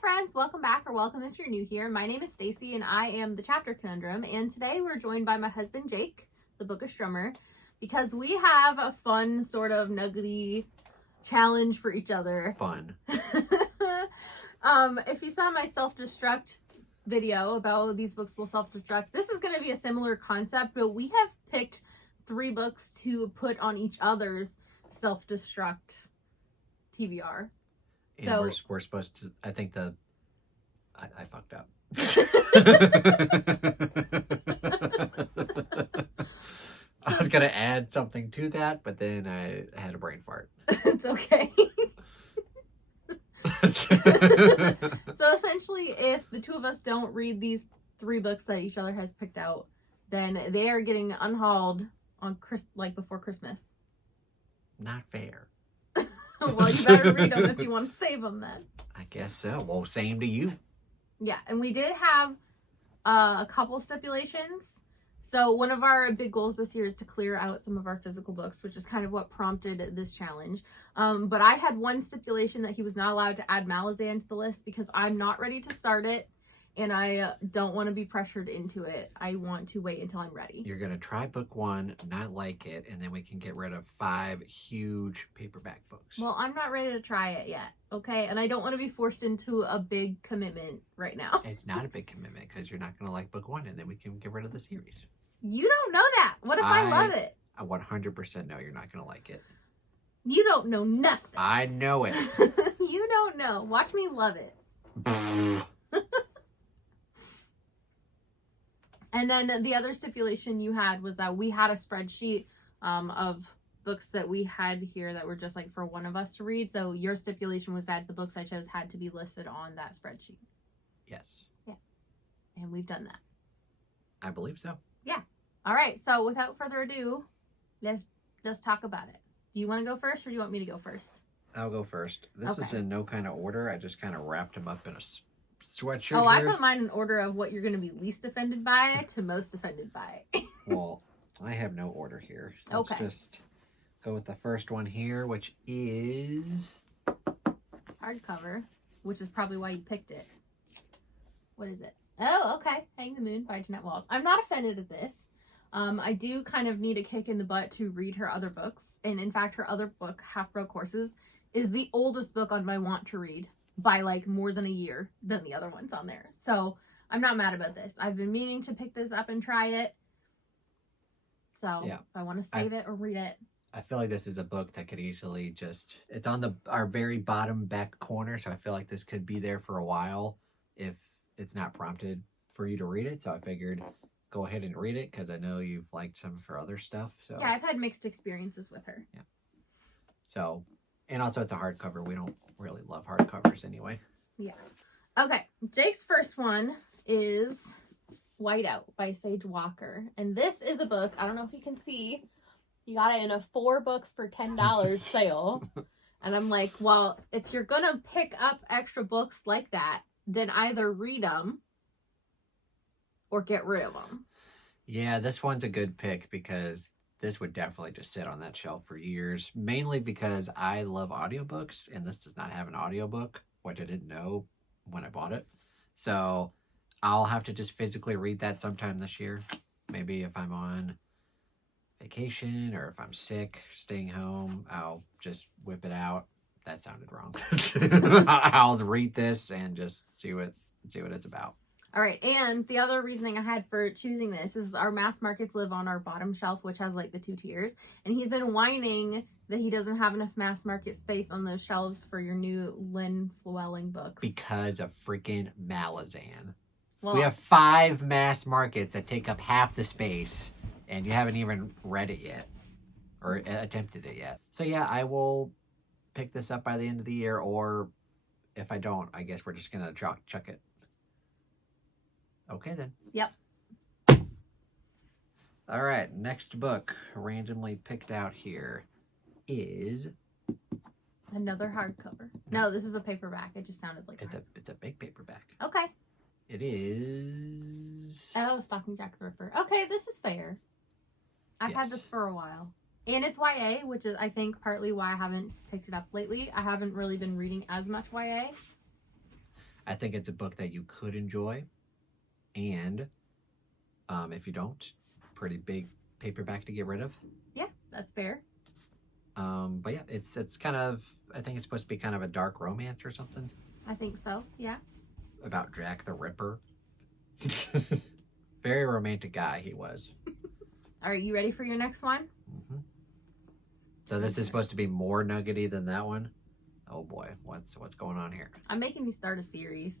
friends, welcome back, or welcome if you're new here. My name is Stacy and I am the Chapter Conundrum, and today we're joined by my husband Jake, the Bookish Drummer, because we have a fun sort of nuggety challenge for each other. Fun. If you saw my self-destruct video about these books will self-destruct, this is going to be a similar concept, but we have picked 3 books to put on each other's self-destruct TBR. And So we're supposed to, I think I fucked up. I was going to add something to that, but then I had a brain fart. it's okay. So essentially, if the two of us don't read these 3 books that each other has picked out, then they are getting unhauled on before Christmas. Not fair. Well, you better read them if you want to save them then. I guess so. Well, same to you. Yeah, and we did have a couple stipulations. So one of our big goals this year is to clear out some of our physical books, which is kind of what prompted this challenge. But I had one stipulation that he was not allowed to add Malazan to the list because I'm not ready to start it, and I don't want to be pressured into it. I want to wait until I'm ready. You're going to try book 1, not like it, and then we can get rid of 5 huge paperback books. Well, I'm not ready to try it yet, okay? And I don't want to be forced into a big commitment right now. It's not a big commitment because you're not going to like book 1, and then we can get rid of the series. You don't know that. What if I love it? I 100% know you're not going to like it. You don't know nothing. I know it. You don't know. Watch me love it. And then the other stipulation you had was that we had a spreadsheet of books that we had here that were just like for one of us to read. So your stipulation was that the books I chose had to be listed on that spreadsheet. Yes. Yeah. And we've done that. I believe so. Yeah. All right. So without further ado, let's talk about it. Do you want to go first or do you want me to go first? I'll go first. This is in no kind of order. I just kind of wrapped them up in a sweatshirt. Oh, I put mine in order of what you're going to be least offended by to most offended by. Well, I have no order here. Okay. Let's just go with the first one here, which is hardcover, which is probably why you picked it. What is it? Oh, okay. Hang the Moon by Jeanette Walls. I'm not offended at this. I do kind of need a kick in the butt to read her other books. And in fact, her other book, Half Broke Horses, is the oldest book on my want to read by like more than a year than the other ones on there. So I'm not mad about this. I've been meaning to pick this up and try it. So yeah, if I want to save it or read it. I feel like this is a book that could easily just, it's on our very bottom back corner. So I feel like this could be there for a while if it's not prompted for you to read it. So I figured go ahead and read it because I know you've liked some of her other stuff. So yeah, I've had mixed experiences with her. Yeah. So, and also it's a hardcover. We don't really love hardcovers anyway. Yeah. Okay. Jake's first one is Whiteout by Sage Walker. And this is a book, I don't know if you can see, you got it in a 4 books for $10 sale. And I'm like, well, if you're going to pick up extra books like that, then either read them or get rid of them. Yeah, this one's a good pick because this would definitely just sit on that shelf for years. Mainly because I love audiobooks and this does not have an audiobook, which I didn't know when I bought it. So I'll have to just physically read that sometime this year. Maybe if I'm on vacation or if I'm sick, staying home, I'll just whip it out. That sounded wrong. I'll read this and just see what it's about. All right, and the other reasoning I had for choosing this is our mass markets live on our bottom shelf, which has like the 2 tiers, and he's been whining that he doesn't have enough mass market space on those shelves for your new Lynn Llewellyn books. Because of freaking Malazan. Well, we have 5 mass markets that take up half the space, and you haven't even read it yet, or attempted it yet. So yeah, I will pick this up by the end of the year, or if I don't, I guess we're just gonna chuck it. Okay, then. Yep. All right, next book randomly picked out here is another hardcover. No, this is a paperback. It just sounded like it's a big paperback. Okay. It is Stalking Jack the Ripper. Okay, this is fair. I've had this for a while. And it's YA, which is I think partly why I haven't picked it up lately. I haven't really been reading as much YA. I think it's a book that you could enjoy, and if you don't, pretty big paperback to get rid of. Yeah, that's fair. But yeah, it's kind of, I think it's supposed to be kind of a dark romance or something. I think so. Yeah. About Jack the Ripper. Very romantic guy he was. All right, you ready for your next one? Mm-hmm. So this is supposed to be more nuggety than that one. Oh boy, what's going on here? I'm making you start a series.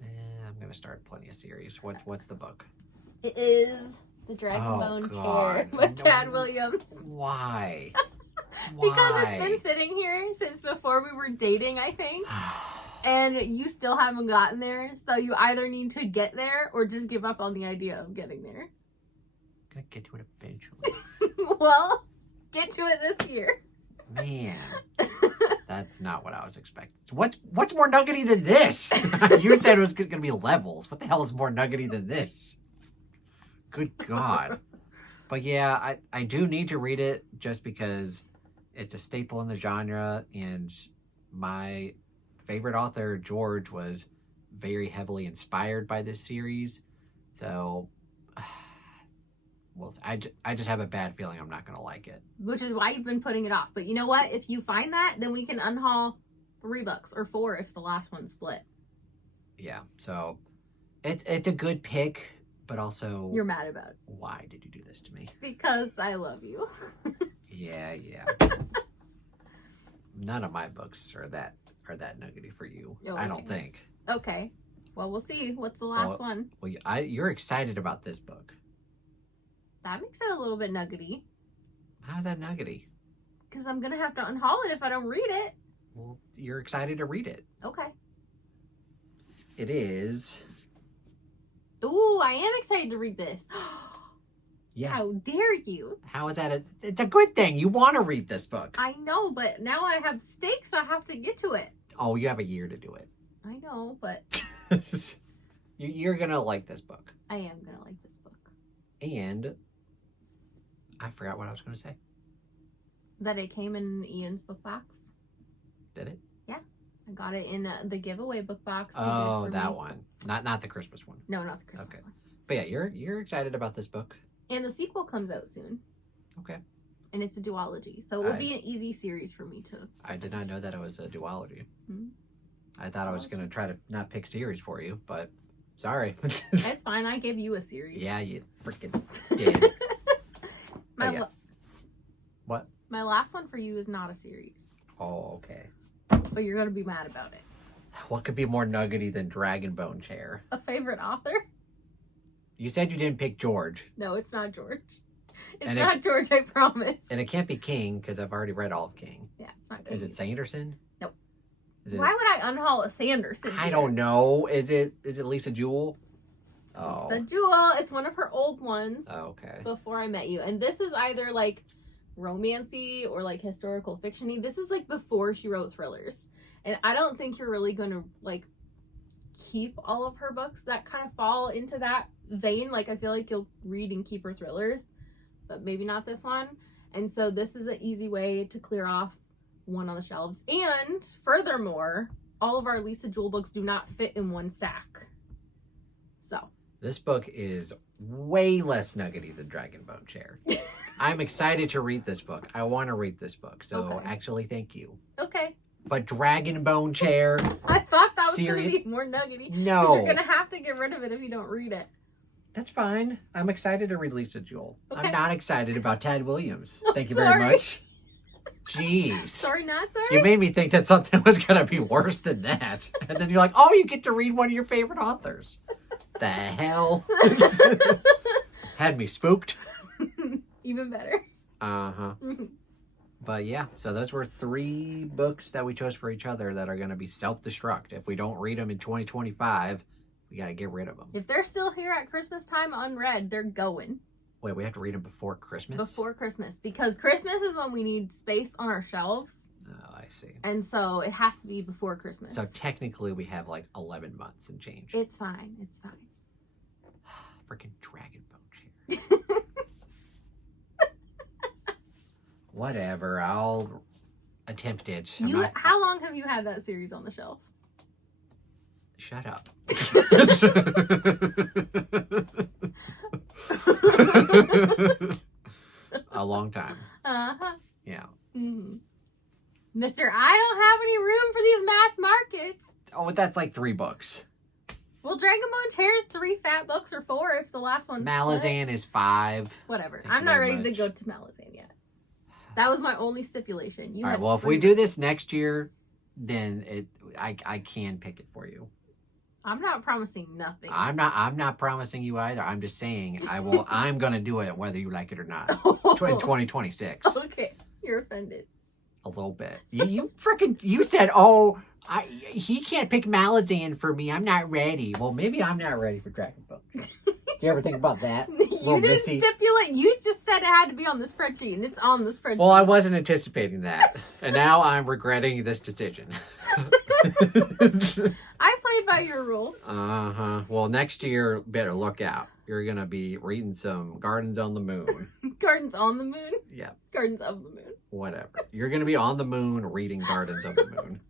I'm gonna start plenty of series. What's the book? It is The Dragonbone Chair by Tad Williams. Why? Because it's been sitting here since before we were dating, I think. And you still haven't gotten there. So you either need to get there or just give up on the idea of getting there. I'm gonna get to it eventually. Well, get to it this year. Man. That's not what I was expecting. So what's more nuggety than this? You said it was going to be levels. What the hell is more nuggety than this? Good God. But yeah, I do need to read it just because it's a staple in the genre, and my favorite author, George, was very heavily inspired by this series. So, well, I just have a bad feeling I'm not going to like it. Which is why you've been putting it off. But you know what? If you find that, then we can unhaul 3 books or 4 if the last one split. Yeah, so it's a good pick, but also you're mad about it. Why did you do this to me? Because I love you. Yeah. None of my books are that nuggety for you. Oh, okay. I don't think. Okay. Well, we'll see. What's the last one? Well, you're excited about this book. That makes it a little bit nuggety. How's that nuggety? Because I'm going to have to unhaul it if I don't read it. Well, you're excited to read it. Okay. It is. Ooh, I am excited to read this. Yeah. How dare you? How is that? It's a good thing. You want to read this book. I know, but now I have stakes. I have to get to it. Oh, you have a year to do it. I know, but... You're going to like this book. I am going to like this book. And I forgot what I was going to say. That it came in Ian's book box. Did it? Yeah. I got it in the giveaway book box. Oh, that one. Not the Christmas one. No, not the Christmas one. But yeah, you're excited about this book. And the sequel comes out soon. Okay. And it's a duology. So it will be an easy series for me to... I did not know that it was a duology. Mm-hmm. I thought I was going to try to not pick series for you, but sorry. It's fine. I gave you a series. Yeah, you freaking did. What? My last one for you is not a series. Oh, okay. But you're going to be mad about it. What could be more nuggety than Dragonbone Chair? A favorite author? You said you didn't pick George. No, it's not George. It's not George, I promise. And it can't be King, because I've already read all of King. Yeah, it's not King. Is it Sanderson? Nope. Why would I unhaul a Sanderson? I don't know. Is it Lisa Jewell? Lisa Jewell. It's one of her old ones. Oh, okay. Before I met you. And this is either like romancy or like historical fiction-y. This is like before she wrote thrillers. And I don't think you're really going to like keep all of her books that kind of fall into that vein. Like I feel like you'll read and keep her thrillers, but maybe not this one. And so this is an easy way to clear off one on the shelves. And furthermore, all of our Lisa Jewell books do not fit in one stack. So this book is way less nuggety than Dragonbone Chair. I'm excited to read this book. I want to read this book. So actually, thank you. Okay. But Dragonbone Chair. I thought that was going to be more nuggety. No. You're going to have to get rid of it if you don't read it. That's fine. I'm excited to read Lisa Jewell. Okay. I'm not excited about Tad Williams. Thank you very much. Jeez. Sorry, not sorry. You made me think that something was going to be worse than that. And then you're like, oh, you get to read one of your favorite authors. The hell? Had me spooked. Even better. Uh-huh. But yeah, so those were 3 books that we chose for each other that are going to be self-destruct. If we don't read them in 2025, we got to get rid of them. If they're still here at Christmas time unread, they're going. Wait, we have to read them before Christmas? Before Christmas. Because Christmas is when we need space on our shelves. Oh, I see. And so it has to be before Christmas. So technically we have like 11 months and change. It's fine. It's fine. Freaking Dragonbone Chair. Whatever, I'll attempt it. How long have you had that series on the shelf? Shut up. A long time. Uh-huh. Yeah. Mm-hmm. Mister, I don't have any room for these mass markets. Oh, that's like 3 books. Well, Dragon Bone Chair's 3 fat books or 4 if the last one's Malazan is 5. Whatever. Thank you I'm not very ready to much. go to Malazan yet. That was my only stipulation. You All right. had Well, if 3 we do this next year, then I can pick it for you. I'm not promising nothing. I'm not promising you either. I'm just saying I will. I'm gonna do it whether you like it or not. In 2026. Okay, you're offended. A little bit. You freaking. You said, "Oh, he can't pick Malazan for me. I'm not ready." Well, maybe I'm not ready for Dragon Bone. Do you ever think about that? You didn't Missy. stipulate. You just said it had to be on the spreadsheet, and it's on the spreadsheet. Well, I wasn't anticipating that, and now I'm regretting this decision. I played by your rules. Uh-huh. Well, next year, better look out. You're gonna be reading some Gardens on the Moon. Gardens on the Moon? Yeah. Gardens of the Moon. Whatever. You're gonna be on the moon reading Gardens of the Moon.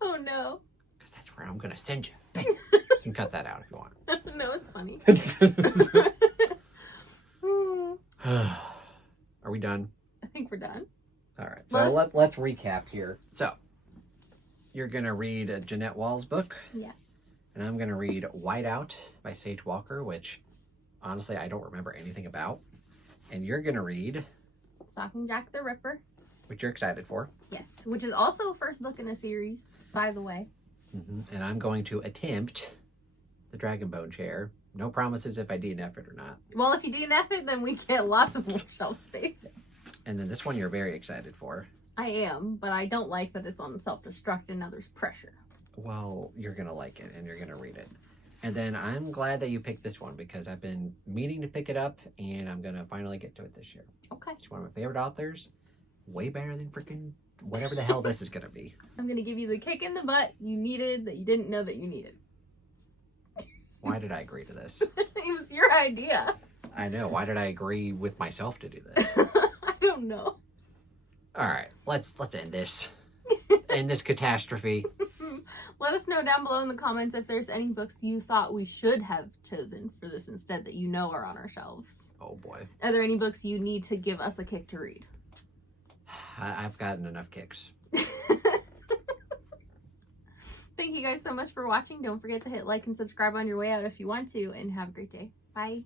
Oh, no. Because that's where I'm gonna send you. Bang. You can cut that out if you want. No, it's funny. Are we done? I think we're done. All right. So let's recap here. So you're gonna read Jeanette Wall's book. Yeah. And I'm gonna read Whiteout by Sage Walker, which honestly I don't remember anything about. And you're gonna read Stalking Jack the Ripper. which you're excited for. Yes, which is also first book in a series, by the way. And I'm going to attempt the Dragon Bone Chair. No promises if I DNF it or not. Well, if you DNF it, then we get lots of more shelf space. And then this one you're very excited for. I am, but I don't like that it's on the self-destruct and now there's pressure. Well, you're going to like it and you're going to read it. And then I'm glad that you picked this one because I've been meaning to pick it up and I'm going to finally get to it this year. Okay. It's one of my favorite authors. Way better than freaking whatever the hell this is going to be. I'm going to give you the kick in the butt you needed that you didn't know that you needed. Why did I agree to this? It was your idea. I know. Why did I agree with myself to do this? I don't know. All right. Let's end this. End this catastrophe. Let us know down below in the comments if there's any books you thought we should have chosen for this instead that you know are on our shelves. Oh boy. Are there any books you need to give us a kick to read? I've gotten enough kicks. Thank you guys so much for watching. Don't forget to hit like and subscribe on your way out if you want to, and have a great day. Bye.